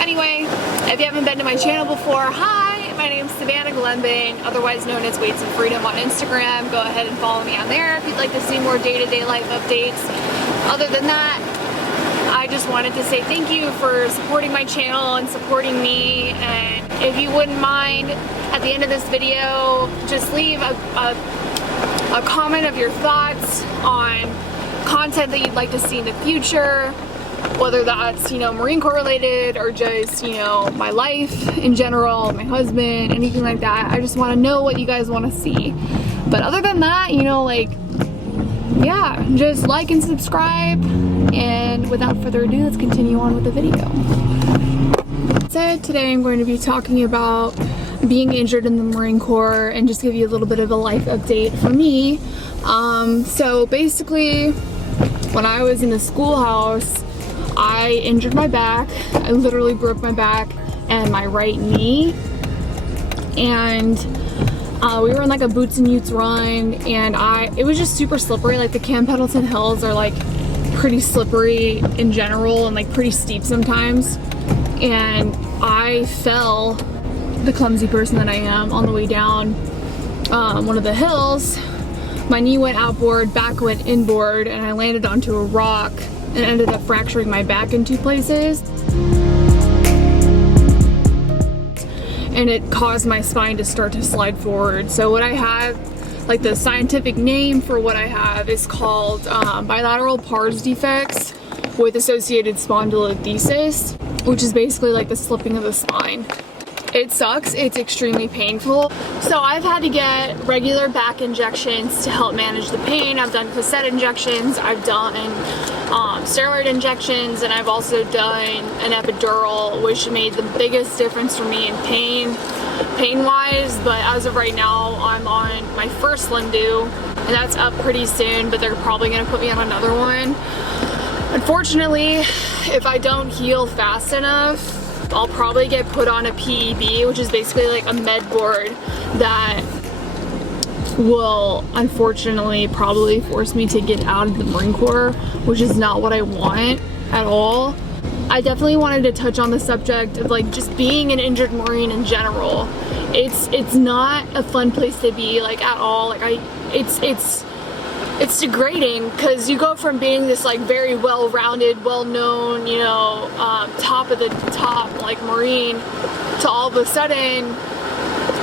Anyway, if you haven't been to my channel before, hi, my name's Savannah Glenbin, otherwise known as Weights and Freedom on Instagram. Go ahead and follow me on there if you'd like to see more day-to-day life updates. Other than that, I just wanted to say thank you for supporting my channel and supporting me, and if you wouldn't mind, at the end of this video, just leave a comment of your thoughts on content that you'd like to see in the future, whether that's, Marine Corps related or just, my life in general, my husband, anything like that. I just want to know what you guys want to see. But other than that, yeah, just like and subscribe. And without further ado, let's continue on with the video. Today I'm going to be talking about being injured in the Marine Corps and just give you a little bit of a life update for me. So basically, when I was in the schoolhouse, I injured my back. I literally broke my back and my right knee. And we were in like a boots and utes run, and it was just super slippery. Like the Camp Pendleton Hills are like pretty slippery in general and like pretty steep sometimes. And I fell, the clumsy person that I am, on the way down one of the hills. My knee went outboard, back went inboard, and I landed onto a rock and ended up fracturing my back in 2 places. And it caused my spine to start to slide forward. So what I have, like the scientific name for what I have, is called bilateral pars defects with associated spondylolisthesis, which is basically like the slipping of the spine. It sucks, it's extremely painful. So I've had to get regular back injections to help manage the pain. I've done facet injections, I've done steroid injections, and I've also done an epidural, which made the biggest difference for me in pain-wise. But as of right now, I'm on my first Lindu, and that's up pretty soon, but they're probably gonna put me on another one. Unfortunately, if I don't heal fast enough, I'll probably get put on a PEB, which is basically like a med board that will unfortunately probably force me to get out of the Marine Corps, which is not what I want at all. I definitely wanted to touch on the subject of like just being an injured Marine in general. It's not a fun place to be, like, at all. Like it's degrading, because you go from being this like very well-rounded, well-known, top of the top like Marine, to all of a sudden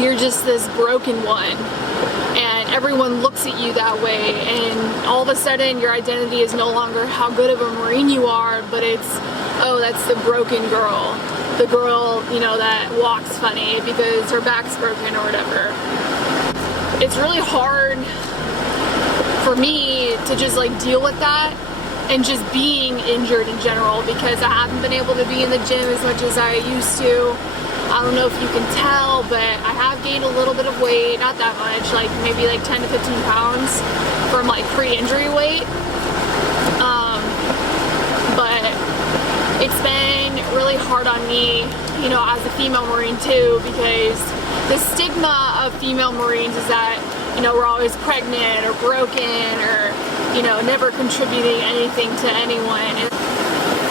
you're just this broken one, and everyone looks at you that way, and all of a sudden your identity is no longer how good of a Marine you are, but it's, oh, that's the broken girl, the girl, that walks funny because her back's broken or whatever. It's really hard for me to just like deal with that, and just being injured in general, because I haven't been able to be in the gym as much as I used to. I don't know if you can tell, but I have gained a little bit of weight, not that much, like maybe like 10 to 15 pounds from like pre-injury weight. But it's been really hard on me, as a female Marine too, because the stigma of female Marines is that, we're always pregnant or broken or, never contributing anything to anyone.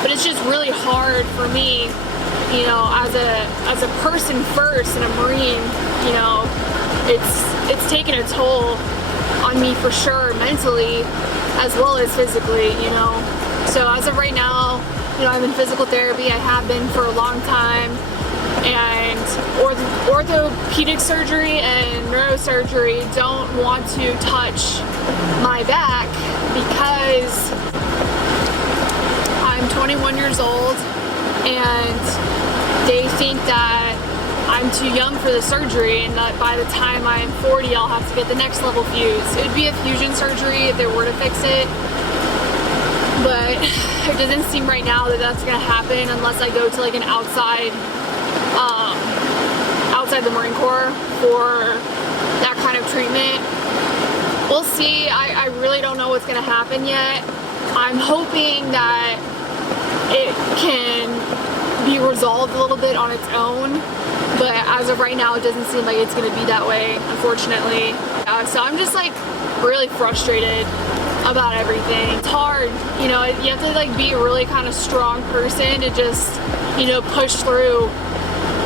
But it's just really hard for me, as a person first and a Marine, it's taken a toll on me for sure, mentally as well as physically, So as of right now, I'm in physical therapy. I have been for a long time. And orthopedic surgery and neurosurgery don't want to touch my back because I'm 21 years old, and they think that I'm too young for the surgery, and that by the time I'm 40 I'll have to get the next level fused. It would be a fusion surgery if they were to fix it, but it doesn't seem right now that that's going to happen unless I go to like an outside the Marine Corps for that kind of treatment. We'll see. I really don't know what's going to happen yet. I'm hoping that it can be resolved a little bit on its own, but as of right now it doesn't seem like it's going to be that way, unfortunately. So I'm just like really frustrated about everything. It's hard, you know, you have to like be a really kind of strong person to just, you know, push through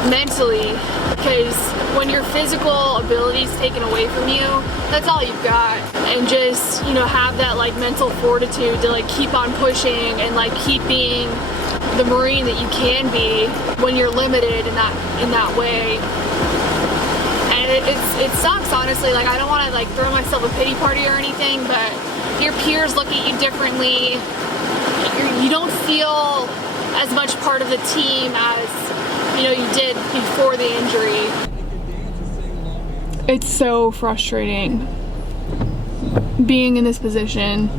mentally, because when your physical ability is taken away from you, that's all you've got. And just, you know, have that like mental fortitude to like keep on pushing and like keep being the Marine that you can be when you're limited in that way. And it sucks, honestly. Like, I don't want to like throw myself a pity party or anything, but your peers look at you differently. You don't feel as much part of the team as, you know, you did before the injury. It's so frustrating being in this position.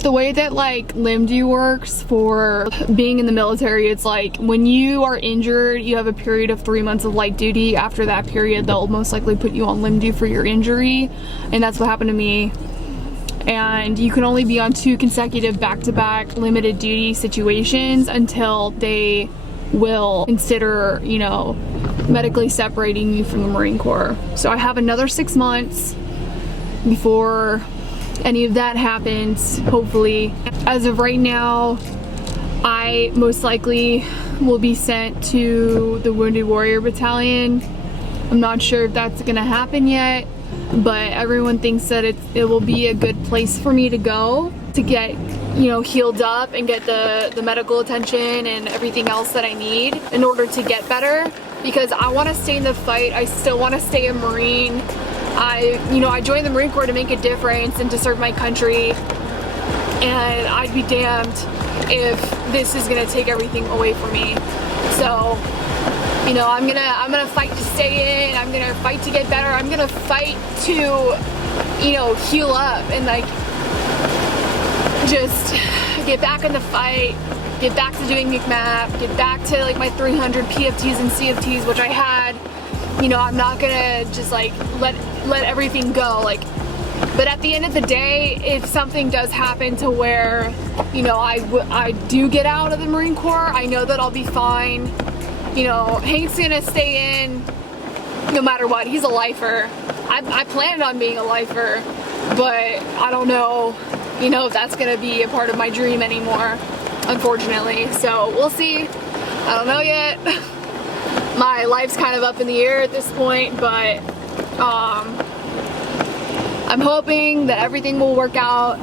The way that like LIMD works for being in the military, it's like when you are injured, you have a period of 3 months of light duty. After that period, they'll most likely put you on LIMD for your injury, and that's what happened to me. And you can only be on 2 consecutive back-to-back limited duty situations until they will consider, you know, medically separating you from the Marine Corps. So I have another 6 months before any of that happens, hopefully. As of right now, I most likely will be sent to the Wounded Warrior Battalion. I'm not sure if that's gonna happen yet, but everyone thinks that it will be a good place for me to go to get, you know, healed up and get the medical attention and everything else that I need in order to get better, because I want to stay in the fight. I still want to stay a Marine. I joined the Marine Corps to make a difference and to serve my country, and I'd be damned if this is gonna take everything away from me. So, you know, I'm gonna fight to stay in. I'm gonna fight to get better. I'm gonna fight to, you know, heal up and like just get back in the fight, get back to doing MCMAP, get back to like my 300 PFTs and CFTs, which I had. You know, I'm not gonna just like let everything go, like, but at the end of the day, if something does happen to where, you know, I do get out of the Marine Corps, I know that I'll be fine. You know, Hank's gonna stay in no matter what. He's a lifer. I planned on being a lifer, but I don't know, you know, if that's gonna be a part of my dream anymore, unfortunately. So we'll see. I don't know yet. My life's kind of up in the air at this point, but I'm hoping that everything will work out.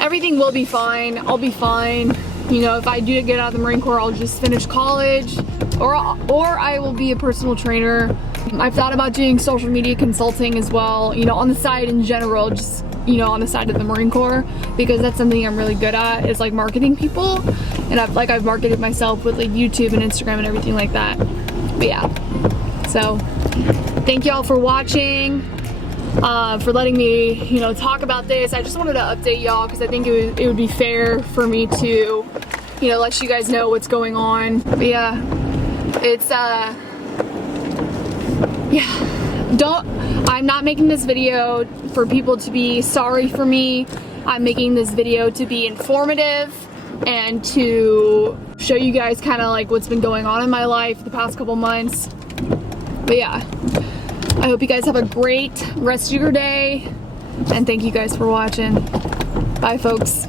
Everything will be fine. I'll be fine. You know, if I do get out of the Marine Corps, I'll just finish college, or I will be a personal trainer. I've thought about doing social media consulting as well, you know, on the side in general, just, you know, on the side of the Marine Corps, because that's something I'm really good at, is like marketing people. And I've marketed myself with like YouTube and Instagram and everything like that. But yeah, so thank y'all for watching, for letting me, you know, talk about this. I just wanted to update y'all because I think it would be fair for me to, you know, let you guys know what's going on. But yeah, it's I'm not making this video for people to be sorry for me. I'm making this video to be informative and to show you guys kind of like what's been going on in my life the past couple months. But yeah, I hope you guys have a great rest of your day, and thank you guys for watching. Bye, folks.